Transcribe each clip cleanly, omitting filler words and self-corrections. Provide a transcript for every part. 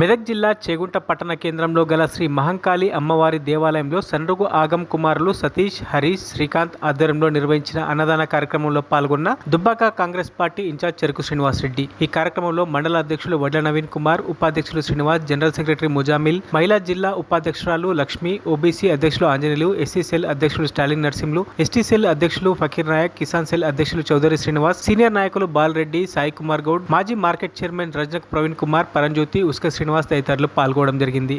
మెదక్ జిల్లా చేగుంట పట్టణ కేంద్రంలో గల శ్రీ మహంకాళి అమ్మవారి దేవాలయంలో సన్రుగు ఆగం కుమారులు సతీష్, హరీష్, శ్రీకాంత్ ఆధ్వర్యంలో నిర్వహించిన అన్నదాన కార్యక్రమంలో పాల్గొన్న దుబ్బాక కాంగ్రెస్ పార్టీ ఇన్ఛార్జ్ చెరుకు శ్రీనివాస్ రెడ్డి. ఈ కార్యక్రమంలో మండల అధ్యక్షులు వడ్ల నవీన్ కుమార్, ఉపాధ్యక్షులు శ్రీనివాస్, జనరల్ సెక్రటరీ ముజామిల్, మహిళా జిల్లా ఉపాధ్యక్షురాలు లక్ష్మి, ఓబీసీ అధ్యక్షులు ఆంజనేయులు, ఎస్సీ సెల్ అధ్యక్షులు స్టాలిన్ నర్సింహులు, ఎస్టీ సెల్ అధ్యక్షులు ఫకీర్ నాయక్, కిసాన్ సెల్ అధ్యక్షులు చౌదరి శ్రీనివాస్, సీనియర్ నాయకులు బాలరెడ్డి, సాయి కుమార్ గౌడ్, మాజీ మార్కెట్ చైర్మన్ రజనక్ ప్రవీణ్ కుమార్, పరంజ్యోతి, ఉస్క శ్రీనివాస్ తదితరులు పాల్గొనడం జరిగింది.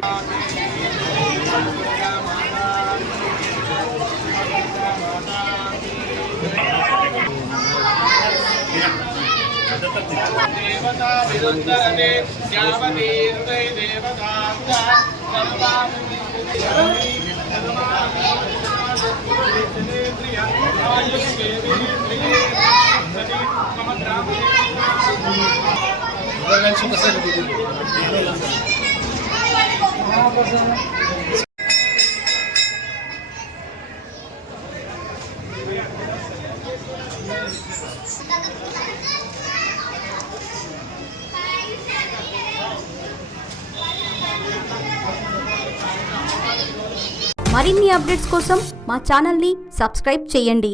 మరిన్ని అప్డేట్స్ కోసం మా ఛానల్ని సబ్స్క్రైబ్ చేయండి.